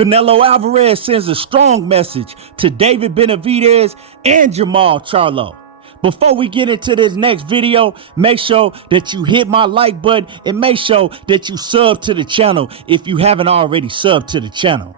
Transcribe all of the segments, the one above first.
Canelo Alvarez sends a strong message to David Benavidez and Jermall Charlo. Before we get into this next video, make sure that you hit my like button and make sure that you sub to the channel if you haven't already subbed to the channel.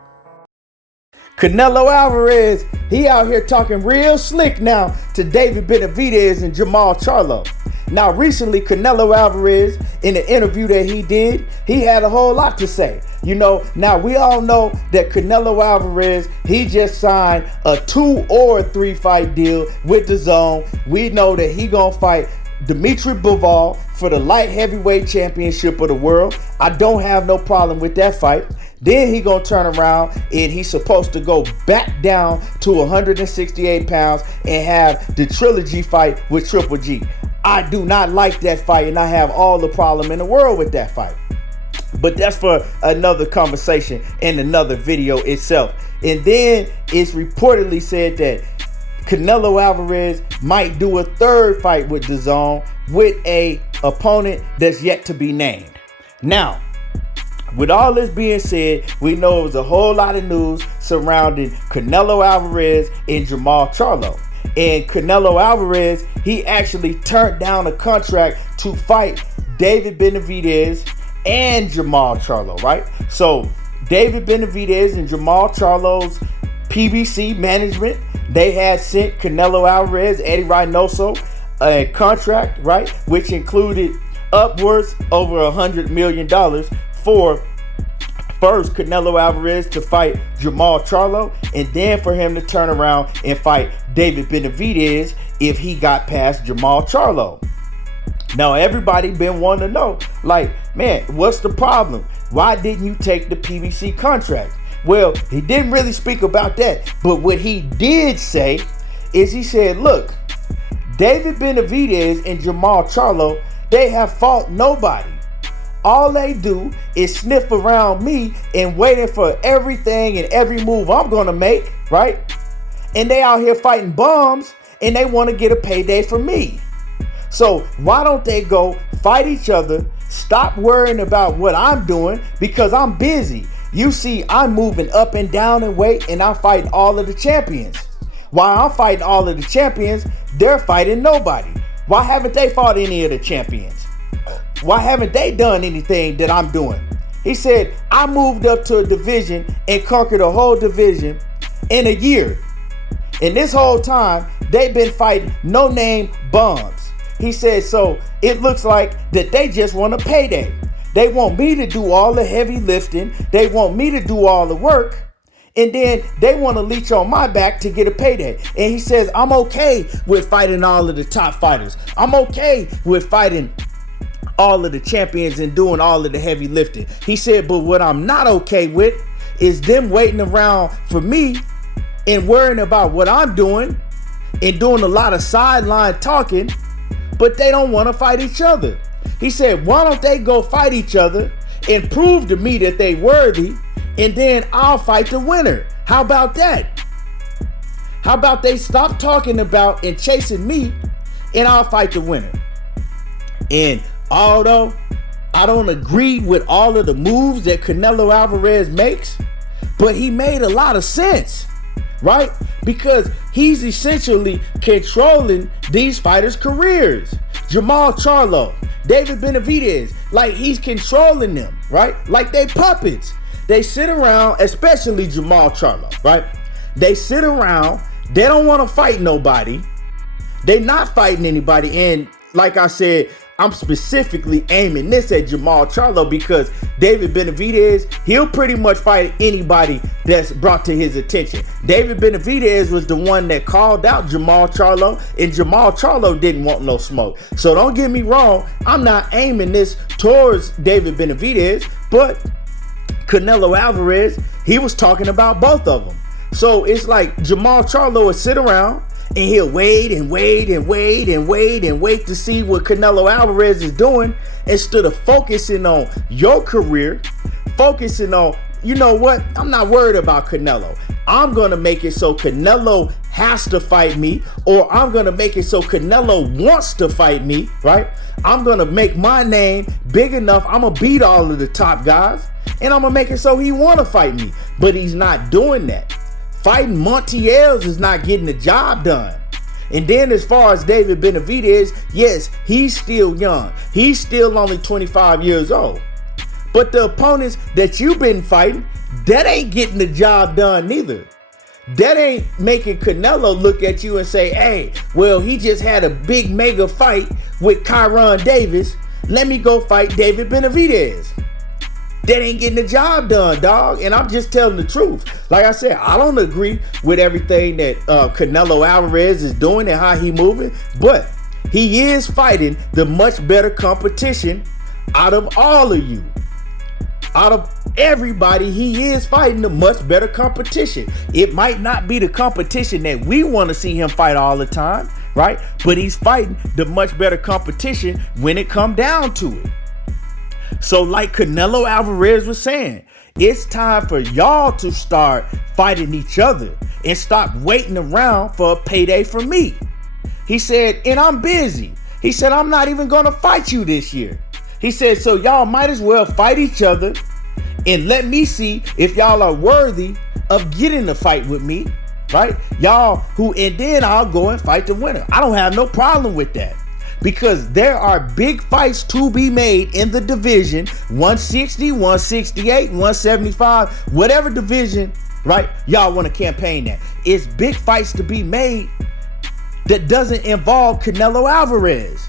Canelo Alvarez, he out here talking real slick now to David Benavidez and Jermall Charlo. Now, recently, Canelo Alvarez, in the interview that he did, he had a whole lot to say. You know, now we all know that Canelo Alvarez, he just signed a 2 or 3 fight deal with DAZN. We know that he gonna fight Dimitri Bivol for the light heavyweight championship of the world. I don't have no problem with that fight. Then he gonna turn around and he's supposed to go back down to 168 pounds and have the trilogy fight with Triple G. I do not like that fight, and I have all the problem in the world with that fight. But that's for another conversation in another video itself. And then it's reportedly said that Canelo Alvarez might do a 3rd fight with DAZN with a opponent that's yet to be named. Now, with all this being said, we know it was a whole lot of news surrounding Canelo Alvarez and Jermall Charlo. And Canelo Alvarez, he actually turned down a contract to fight David Benavidez and Jermall Charlo, right? So David Benavidez and Jermall Charlo's PBC management, they had sent Canelo Alvarez, Eddie Reynoso, a contract, right, which included upwards over $100 million for first Canelo Alvarez to fight Jermall Charlo, and then for him to turn around and fight David Benavidez if he got past Jermall Charlo. Now, everybody been wanting to know, like, man, what's the problem? Why didn't you take the PBC contract? Well, he didn't really speak about that, but what he did say is he said, look, David Benavidez and Jermall Charlo, they have fought nobody. All they do is sniff around me and waiting for everything and every move I'm gonna make, right? And they out here fighting bombs and they want to get a payday from me. So why don't they go fight each other, stop worrying about what I'm doing, because I'm busy. You see, I'm moving up and down in weight and I'm fighting all of the champions. While I'm fighting all of the champions, they're fighting nobody. Why haven't they fought any of the champions? Why haven't they done anything that I'm doing? He said, I moved up to a division and conquered a whole division in a year. And this whole time, they've been fighting no-name bums. He said, so it looks like that they just want a payday. They want me to do all the heavy lifting. They want me to do all the work. And then they want to leech on my back to get a payday. And he says, I'm okay with fighting all of the top fighters. I'm okay with fighting all of the champions and doing all of the heavy lifting. He said, but what I'm not okay with is them waiting around for me and worrying about what I'm doing and doing a lot of sideline talking, but they don't want to fight each other. He said, why don't they go fight each other and prove to me that they worthy, and then I'll fight the winner. How about that? How about they stop talking about and chasing me and I'll fight the winner? And although I don't agree with all of the moves that Canelo Alvarez makes, but he made a lot of sense, right? Because he's essentially controlling these fighters' careers. Jermall Charlo, David Benavidez, like he's controlling them, right? Like they puppets. They sit around, especially Jermall Charlo, right? They sit around, they don't want to fight nobody. They're not fighting anybody. And like I said, I'm specifically aiming this at Jermall Charlo because David Benavidez, he'll pretty much fight anybody that's brought to his attention. David Benavidez was the one that called out Jermall Charlo, and Jermall Charlo didn't want no smoke. So don't get me wrong, I'm not aiming this towards David Benavidez, but Canelo Alvarez, he was talking about both of them. So it's like Jermall Charlo would sit around and he'll wait and wait and wait and wait and wait to see what Canelo Alvarez is doing instead of focusing on your career, focusing on, you know what, I'm not worried about Canelo. I'm going to make it so Canelo has to fight me, or I'm going to make it so Canelo wants to fight me, right? I'm going to make my name big enough. I'm going to beat all of the top guys. and I'm gonna make it so he wanna fight me. But he's not doing that. Fighting Montiels is not getting the job done. And then as far as David Benavidez, yes, he's still young. He's still only 25 years old. But the opponents that you've been fighting, that ain't getting the job done neither. That ain't making Canelo look at you and say, hey, well, he just had a big mega fight with Kyron Davis. Let me go fight David Benavidez. That ain't getting the job done, dog. And I'm just telling the truth. Like I said, I don't agree with everything that Canelo Alvarez is doing and how he moving, but he is fighting the much better competition out of all of you. Out of everybody, he is fighting the much better competition. It might not be the competition that we want to see him fight all the time, right? But he's fighting the much better competition when it come down to it. So like Canelo Alvarez was saying, it's time for y'all to start fighting each other and stop waiting around for a payday from me. He said, and I'm busy. He said, I'm not even going to fight you this year. He said, so y'all might as well fight each other and let me see if y'all are worthy of getting a fight with me, right? And then I'll go and fight the winner. I don't have no problem with that because there are big fights to be made in the division, 160, 168, 175, whatever division, right? Y'all want to campaign that. It's big fights to be made that doesn't involve Canelo Alvarez.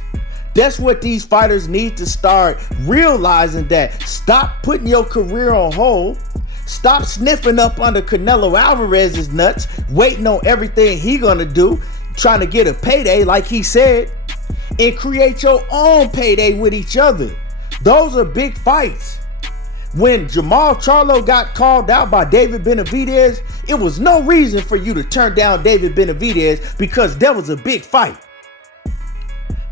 That's what these fighters need to start realizing, that stop putting your career on hold. Stop sniffing up under Canelo Alvarez's nuts, waiting on everything he gonna do, trying to get a payday like he said, and create your own payday with each other. Those are big fights. When Jermall Charlo got called out by David Benavidez, it was no reason for you to turn down David Benavidez because that was a big fight.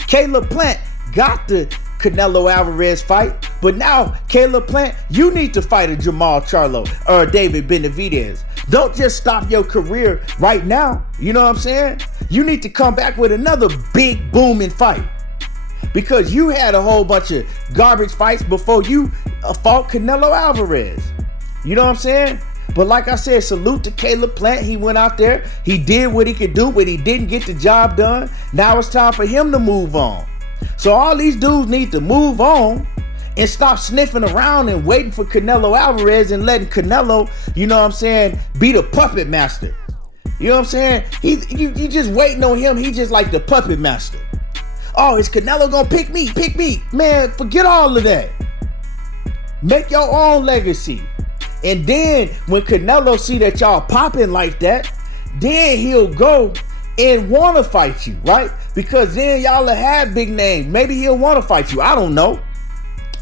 Caleb Plant got the Canelo Alvarez fight, but now Caleb Plant, you need to fight a Jermall Charlo or a David Benavidez. Don't just stop your career right now. You know what I'm saying? You need to come back with another big booming fight because you had a whole bunch of garbage fights before you fought Canelo Alvarez. You know what I'm saying? But like I said, salute to Caleb Plant. He went out there, he did what he could do, but he didn't get the job done. Now it's time for him to move on. So all these dudes need to move on and stop sniffing around and waiting for Canelo Alvarez and letting Canelo, you know what I'm saying, be the puppet master. You know what I'm saying? You just waiting on him. He just like the puppet master. Oh, is Canelo gonna pick me? Pick me. Man, forget all of that. Make your own legacy. And then when Canelo see that y'all popping like that, then he'll go and want to fight you, right? Because then y'all will have big names. Maybe he'll want to fight you. I don't know.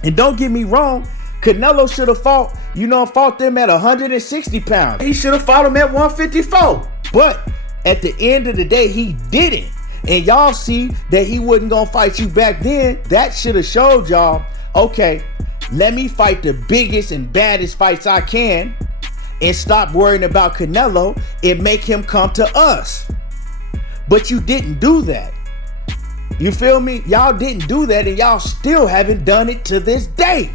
And don't get me wrong, Canelo should have fought them at 160 pounds. He should have fought them at 154. But at the end of the day, he didn't. And y'all see that he wasn't going to fight you back then. That should have showed y'all, okay, let me fight the biggest and baddest fights I can and stop worrying about Canelo and make him come to us. But you didn't do that. You feel me? Y'all didn't do that, and y'all still haven't done it to this day.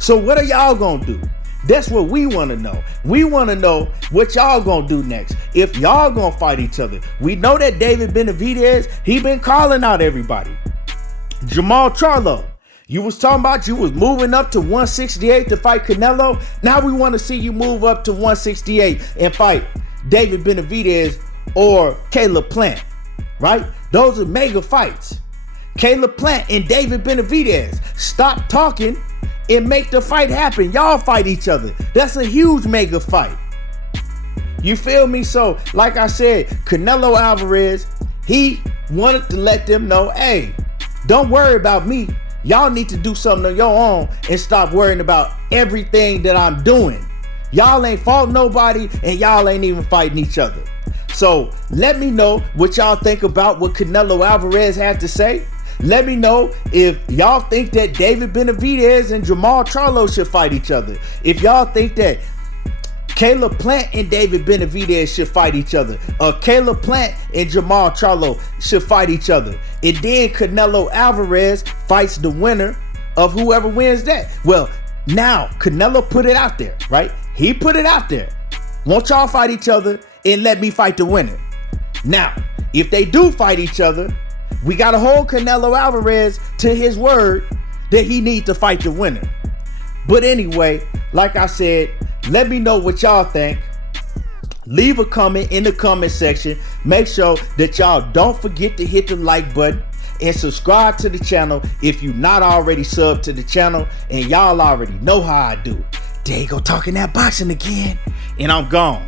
So what are y'all gonna do? That's what we want to know. We want to know what y'all gonna do next. If y'all gonna fight each other. We know that David Benavidez, he been calling out everybody. Jermall Charlo, you was talking about you was moving up to 168 to fight Canelo. Now we want to see you move up to 168 and fight David Benavidez or Caleb Plant, right? Those are mega fights. Caleb Plant and David Benavidez, stop talking and make the fight happen. Y'all fight each other. That's a huge mega fight. You feel me? So, like I said, Canelo Alvarez, he wanted to let them know, hey, don't worry about me. Y'all need to do something on your own and stop worrying about everything that I'm doing. Y'all ain't fought nobody and y'all ain't even fighting each other. So let me know what y'all think about what Canelo Alvarez had to say. Let me know if y'all think that David Benavidez and Jermall Charlo should fight each other. If y'all think that Caleb Plant and David Benavidez should fight each other, or Caleb Plant and Jermall Charlo should fight each other, and then Canelo Alvarez fights the winner of whoever wins that. Well, Now, Canelo put it out there, right? He put it out there. Won't y'all fight each other and let me fight the winner? Now, if they do fight each other, we got to hold Canelo Alvarez to his word that he needs to fight the winner. But anyway, like I said, let me know what y'all think. Leave a comment in the comment section. Make sure that y'all don't forget to hit the like button and subscribe to the channel if you're not already subbed to the channel. And y'all already know how I do. There you go, talking that boxing again. And I'm gone.